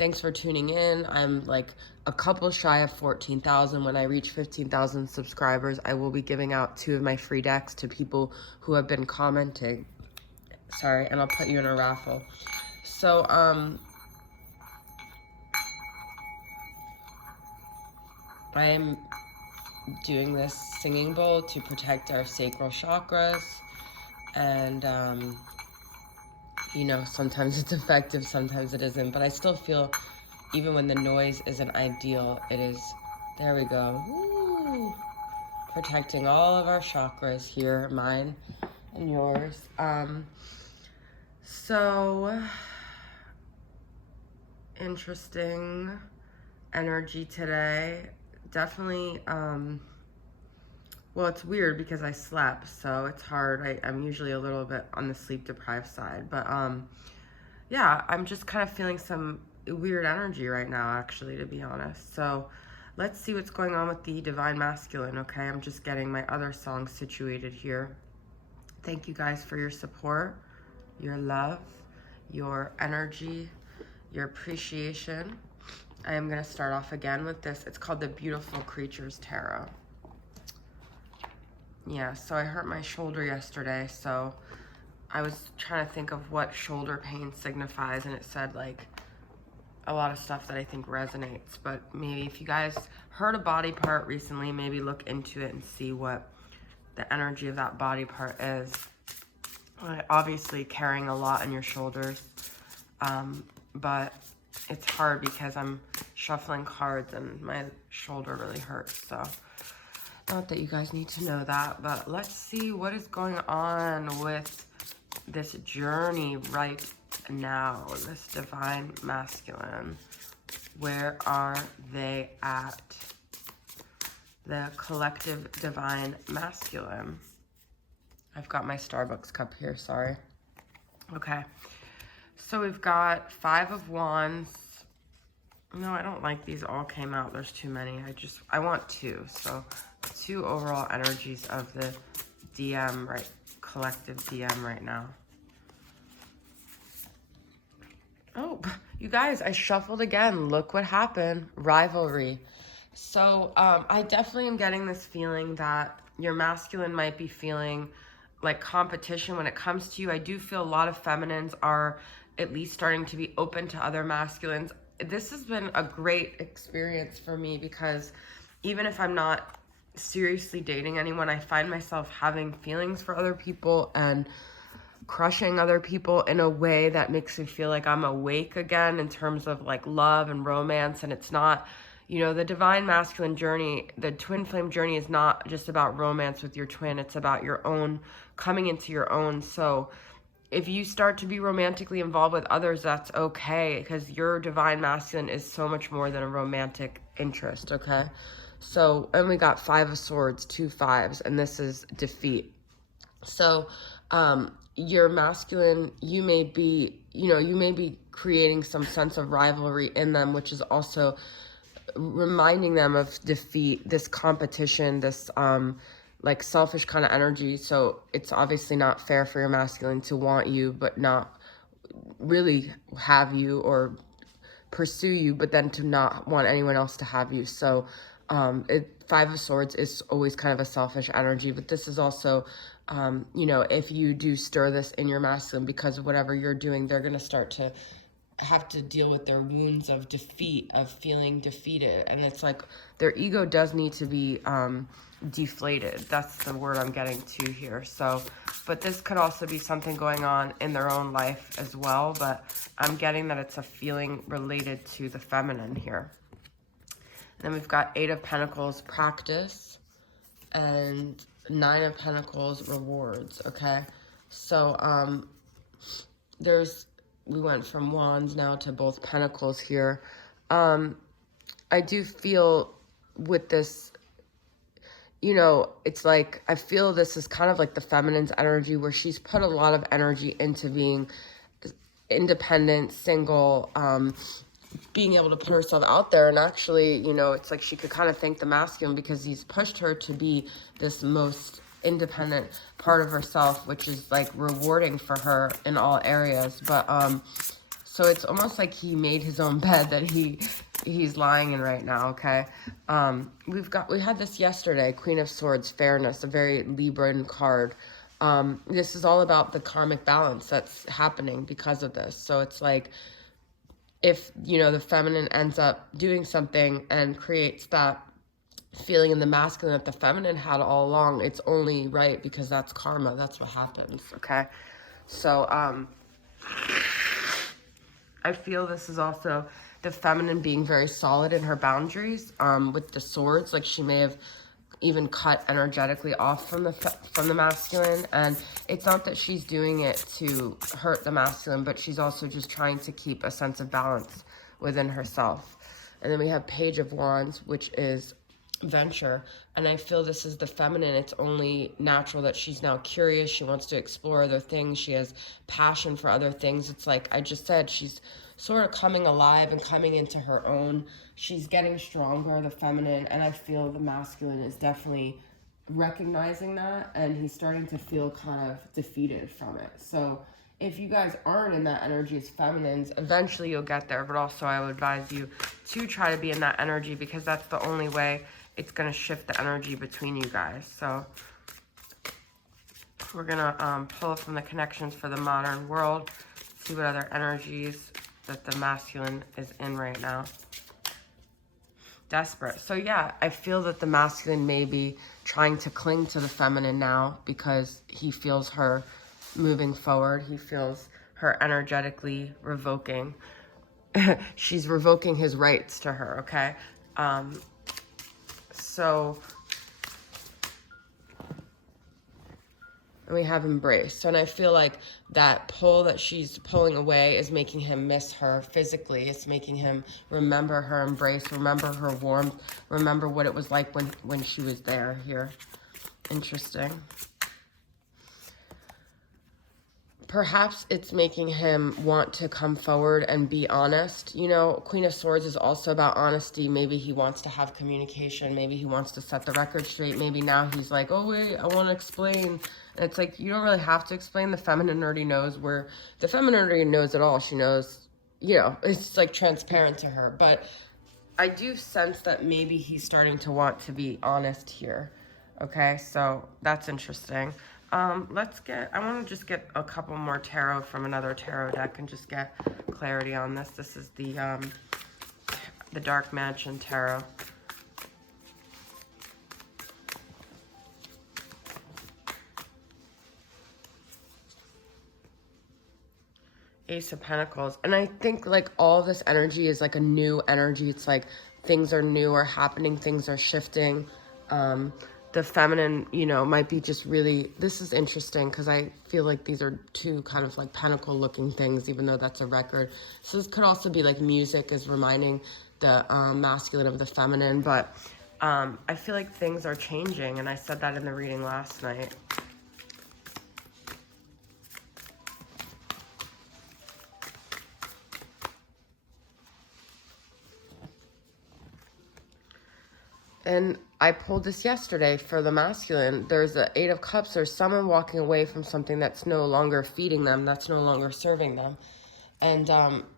Thanks for tuning in. I'm like a couple shy of 14,000. When I reach 15,000 subscribers, I will be giving out 2 of my free decks to people who have been commenting. Sorry, and I'll put you in a raffle. So, I am doing this singing bowl to protect our sacral chakras, and you know, sometimes it's effective, sometimes it isn't, but I still feel even when the noise isn't ideal, it is, there we go. Woo. Protecting all of our chakras here, mine and yours. So interesting energy today. Definitely, well, it's weird because I slept, so it's hard. I'm usually a little bit on the sleep deprived side, but yeah, I'm just kind of feeling some weird energy right now, actually, to be honest. So let's see what's going on with the Divine Masculine, okay? I'm just getting my other songs situated here. Thank you guys for your support, your love, your energy, your appreciation. I am going to start off again with this. It's called the Beautiful Creatures Tarot. Yeah, so I hurt my shoulder yesterday, so I was trying to think of what shoulder pain signifies, and it said like a lot of stuff that I think resonates. But maybe if you guys heard a body part recently, maybe look into it and see what the energy of that body part is. Obviously carrying a lot on your shoulders, but it's hard because I'm shuffling cards and my shoulder really hurts. So not that you guys need to know that, but let's see what is going on with this journey right now, this Divine Masculine. Where are they at? The collective Divine Masculine. I've got my Starbucks cup here, sorry. Okay, so we've got 5 of Wands. No, I don't like these all came out. There's too many. I want 2. So 2 overall energies of the DM, right? Collective DM right now. Oh, you guys, I shuffled again. Look what happened. Rivalry. So I definitely am getting this feeling that your masculine might be feeling like competition when it comes to you. I do feel a lot of feminines are at least starting to be open to other masculines. This has been a great experience for me because even if I'm not seriously dating anyone, I find myself having feelings for other people and crushing other people in a way that makes me feel like I'm awake again in terms of like love and romance. And it's not, you know, the Divine Masculine journey, the twin flame journey is not just about romance with your twin. It's about your own, coming into your own. So if you start to be romantically involved with others, that's okay, because your Divine Masculine is so much more than a romantic interest, okay? So, and we got 5 of Swords, 2 5s, and this is defeat. So, your masculine, you may be, you know, you may be creating some sense of rivalry in them, which is also reminding them of defeat, this competition, this like selfish kind of energy. So it's obviously not fair for your masculine to want you but not really have you or pursue you, but then to not want anyone else to have you. So 5 of Swords is always kind of a selfish energy, but this is also you know, if you do stir this in your masculine because of whatever you're doing, they're going to start to have to deal with their wounds of defeat, of feeling defeated. And it's like their ego does need to be deflated. That's the word I'm getting to here. So, but this could also be something going on in their own life as well. But I'm getting that it's a feeling related to the feminine here. And then we've got 8 of Pentacles, practice, and 9 of Pentacles, rewards. Okay. So, we went from Wands now to both Pentacles here. I do feel with this, you know, it's like, I feel this is kind of like the feminine's energy where she's put a lot of energy into being independent, single, being able to put herself out there. And actually, you know, it's like she could kind of thank the masculine because he's pushed her to be this most independent part of herself, which is like rewarding for her in all areas. But So it's almost like he made his own bed that he's lying in right now, okay? We had this yesterday, Queen of Swords, fairness, a very Libran card. This is all about the karmic balance that's happening because of this. So it's like, if, you know, the feminine ends up doing something and creates that feeling in the masculine that the feminine had all along, it's only right because that's karma. That's what happens, okay? So, I feel this is also the feminine being very solid in her boundaries, with the swords. Like, she may have even cut energetically off from the masculine, and it's not that she's doing it to hurt the masculine, but she's also just trying to keep a sense of balance within herself. And then we have Page of Wands, which is venture, and I feel this is the feminine. It's only natural that she's now curious. She wants to explore other things. She has passion for other things. It's like I just said, she's sort of coming alive and coming into her own. She's getting stronger, the feminine, and I feel the masculine is definitely recognizing that, and he's starting to feel kind of defeated from it. So if you guys aren't in that energy as feminines, eventually you'll get there, but also I would advise you to try to be in that energy, because that's the only way it's going to shift the energy between you guys. So we're going to pull from the connections for the modern world, see what other energies that the masculine is in right now. Desperate. So yeah, I feel that the masculine may be trying to cling to the feminine now because he feels her moving forward. He feels her energetically revoking. She's revoking his rights to her, okay? So we have embraced. And I feel like that pull that she's pulling away is making him miss her physically. It's making him remember her embrace, remember her warmth, remember what it was like when she was there here. Interesting. Perhaps it's making him want to come forward and be honest. You know, Queen of Swords is also about honesty. Maybe he wants to have communication. Maybe he wants to set the record straight. Maybe now he's like, oh, wait, I want to explain. And it's like, you don't really have to explain. The feminine already knows the feminine already knows it all. She knows, you know, it's like transparent to her. But I do sense that maybe he's starting to want to be honest here. Okay, so that's interesting. I want to just get a couple more tarot from another tarot deck and just get clarity on this. This is the Dark Mansion Tarot. Ace of Pentacles. And I think like all this energy is like a new energy. It's like things are new or happening, things are shifting. The feminine, you know, might be just really, this is interesting because I feel like these are two kind of like pentacle looking things, even though that's a record. So this could also be like music is reminding the masculine of the feminine, but I feel like things are changing, and I said that in the reading last night. And I pulled this yesterday for the masculine. There's the Eight of Cups. There's someone walking away from something that's no longer feeding them, that's no longer serving them. And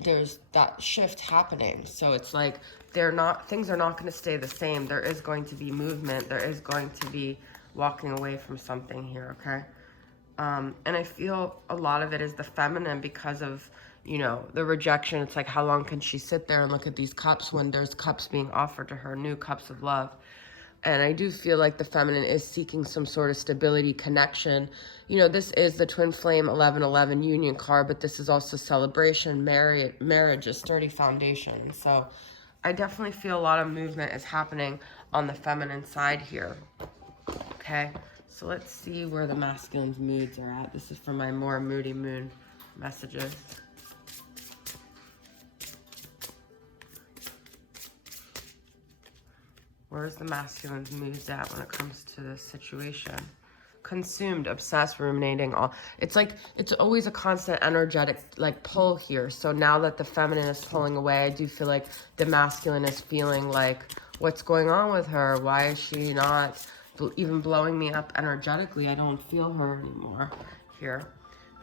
there's that shift happening. So it's like things are not going to stay the same. There is going to be movement. There is going to be walking away from something here, okay? And I feel a lot of it is the feminine because of, you know, the rejection. It's like, how long can she sit there and look at these cups when there's cups being offered to her, new cups of love? And I do feel like the feminine is seeking some sort of stability, connection. You know, this is the Twin Flame 1111 Union card, but this is also celebration, marriage, a sturdy foundation. So I definitely feel a lot of movement is happening on the feminine side here. Okay, so let's see where the masculine's moods are at. This is for my more moody moon messages. Where's the masculine's moods at when it comes to this situation? Consumed, obsessed, ruminating, all. It's like, it's always a constant energetic, like, pull here. So now that the feminine is pulling away, I do feel like the masculine is feeling like, what's going on with her? Why is she not even blowing me up energetically? I don't feel her anymore here.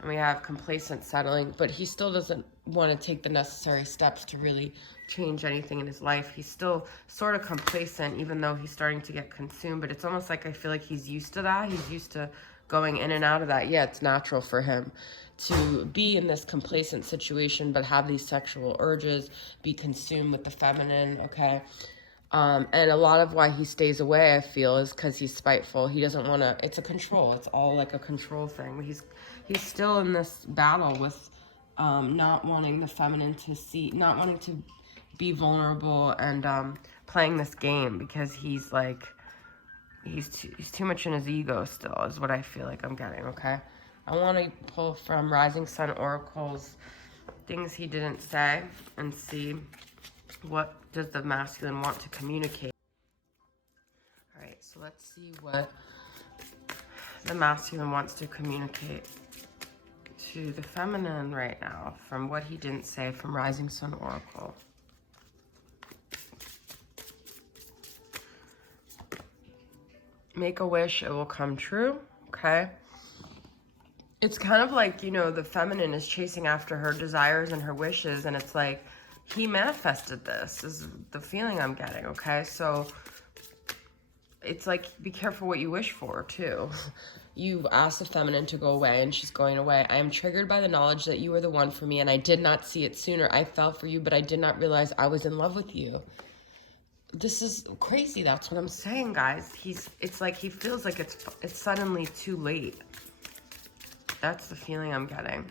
And we have complacent settling, but he still doesn't want to take the necessary steps to really change anything in his life. He's still sort of complacent, even though he's starting to get consumed, but it's almost like I feel like he's used to that. He's used to going in and out of that. Yeah, it's natural for him to be in this complacent situation, but have these sexual urges, be consumed with the feminine, okay? And a lot of why he stays away, I feel, is because he's spiteful. He doesn't want to, it's a control. It's all like a control thing. He's still in this battle with not wanting the feminine to see, not wanting to be vulnerable, and playing this game because he's like, he's too much in his ego still, is what I feel like I'm getting, okay? I want to pull from Rising Sun Oracles, things he didn't say, and see what does the masculine want to communicate. All right, so let's see what the masculine wants to communicate to the feminine right now from what he didn't say from Rising Sun Oracle. Make a wish, it will come true, okay? It's kind of like, you know, the feminine is chasing after her desires and her wishes, and it's like, he manifested this, is the feeling I'm getting, okay? So it's like, be careful what you wish for, too. You asked the feminine to go away, and she's going away. I am triggered by the knowledge that you were the one for me, and I did not see it sooner. I fell for you, but I did not realize I was in love with you. This is crazy. That's what I'm saying, guys. It's like he feels like it's suddenly too late. That's the feeling I'm getting.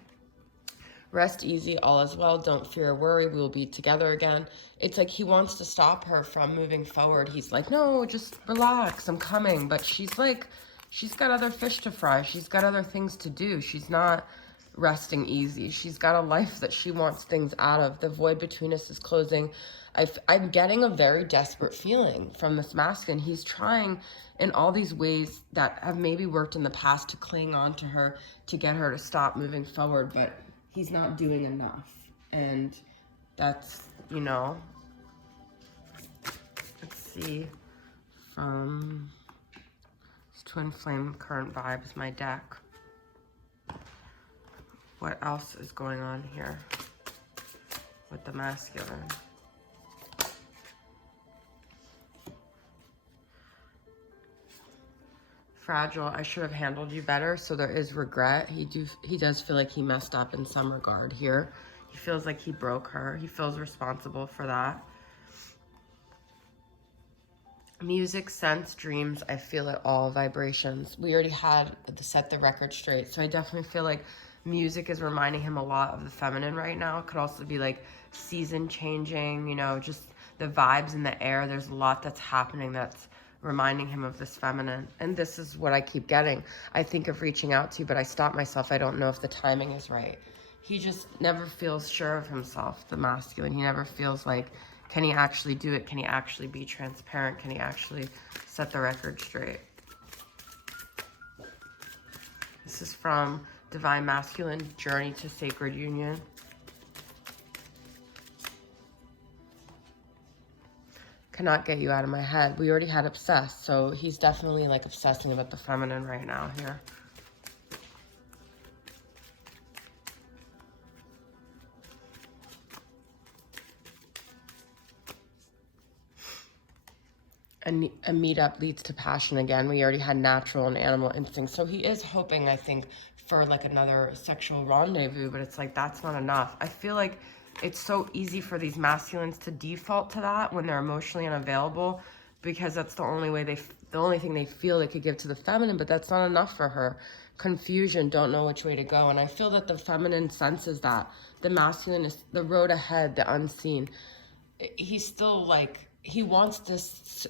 Rest easy, all is well, don't fear or worry, we will be together again. It's like he wants to stop her from moving forward. He's like, no, just relax, I'm coming. But she's like, she's got other fish to fry. She's got other things to do. She's not resting easy. She's got a life that she wants things out of. The void between us is closing. I'm getting a very desperate feeling from this masculine. He's trying in all these ways that have maybe worked in the past to cling on to her, to get her to stop moving forward, but he's not doing enough. And that's, you know, let's see, from Twin Flame Current Vibes, my deck. What else is going on here with the masculine? Fragile, I should have handled you better, so there is regret. He does feel like he messed up in some regard here. He feels like he broke her. He feels responsible for that. Music, sense, dreams, I feel it all, vibrations. We already had set the record straight, so I definitely feel like music is reminding him a lot of the feminine right now. It could also be like season changing, you know, just the vibes in the air. There's a lot that's happening that's reminding him of this feminine. And this is what I keep getting. I think of reaching out to you, but I stop myself. I don't know if the timing is right. He just never feels sure of himself, the masculine. He never feels like, can he actually do it? Can he actually be transparent? Can he actually set the record straight? This is from Divine Masculine, Journey to Sacred Union. Cannot get you out of my head. We already had obsessed, so he's definitely like obsessing about the feminine right now here. A meetup leads to passion again. We already had natural and animal instincts, so he is hoping, I think, for like another sexual rendezvous, but it's like that's not enough. I feel like it's so easy for these masculines to default to that when they're emotionally unavailable, because that's the only way the only thing they feel they could give to the feminine, but that's not enough for her. Confusion, don't know which way to go. And I feel that the feminine senses that. The masculine is the road ahead, the unseen. He's still like, he wants this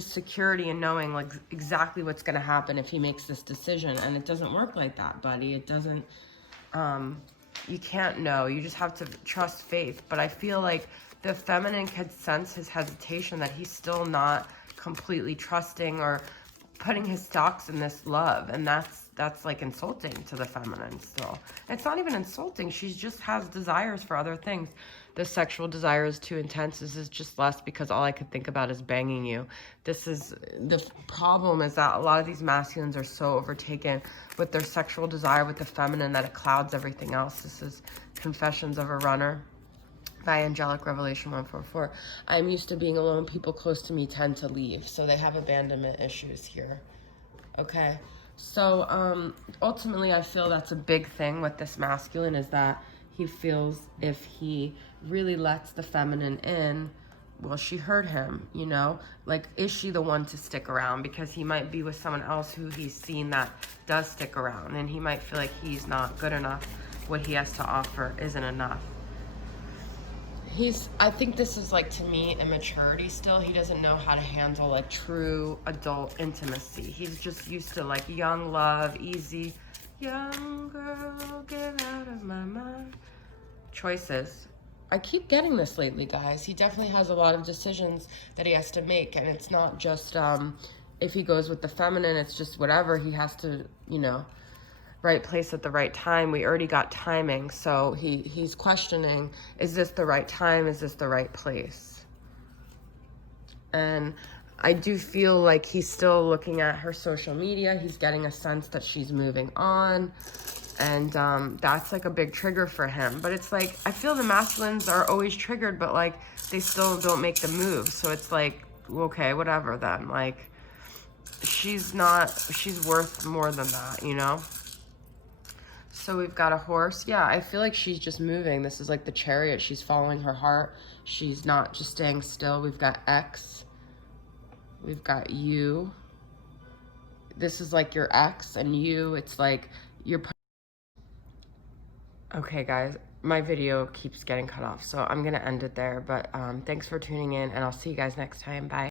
security and knowing like exactly what's going to happen if he makes this decision. And it doesn't work like that, buddy. It doesn't, you can't know. You just have to trust faith. But I feel like the feminine could sense his hesitation, that he's still not completely trusting, or putting his stocks in this love, and that's like insulting to the feminine still. It's not even insulting. She just has desires for other things. The sexual desire is too intense. This is just lust because all I could think about is banging you. This is the problem, is that a lot of these masculines are so overtaken with their sexual desire with the feminine that it clouds everything else. This is Confessions of a Runner by Angelic Revelation 144. I'm used to being alone. People close to me tend to leave. So they have abandonment issues here. Okay. So ultimately, I feel that's a big thing with this masculine, is that he feels if he really lets the feminine in, well, she hurt him, you know? Like, is she the one to stick around? Because he might be with someone else who he's seen that does stick around, and he might feel like he's not good enough. What he has to offer isn't enough. I think this is, like, to me, immaturity still. He doesn't know how to handle, like, true adult intimacy. He's just used to, like, young love, easy, young girl, get out of my mind choices. I keep getting this lately, guys. He definitely has a lot of decisions that he has to make, and it's not just if he goes with the feminine, it's just whatever. He has to, you know, right place at the right time. We already got timing, so he's questioning, is this the right time? Is this the right place? And I do feel like he's still looking at her social media. He's getting a sense that she's moving on, and that's like a big trigger for him. But it's like, I feel the masculines are always triggered, but like they still don't make the move. So it's like, okay, whatever then. Like, she's worth more than that, you know? So we've got a horse. Yeah, I feel like she's just moving. This is like the Chariot. She's following her heart. She's not just staying still. We've got X. We've got you. This is like your ex, and you, it's like you're... Okay, guys, my video keeps getting cut off, so I'm going to end it there. But thanks for tuning in, and I'll see you guys next time. Bye.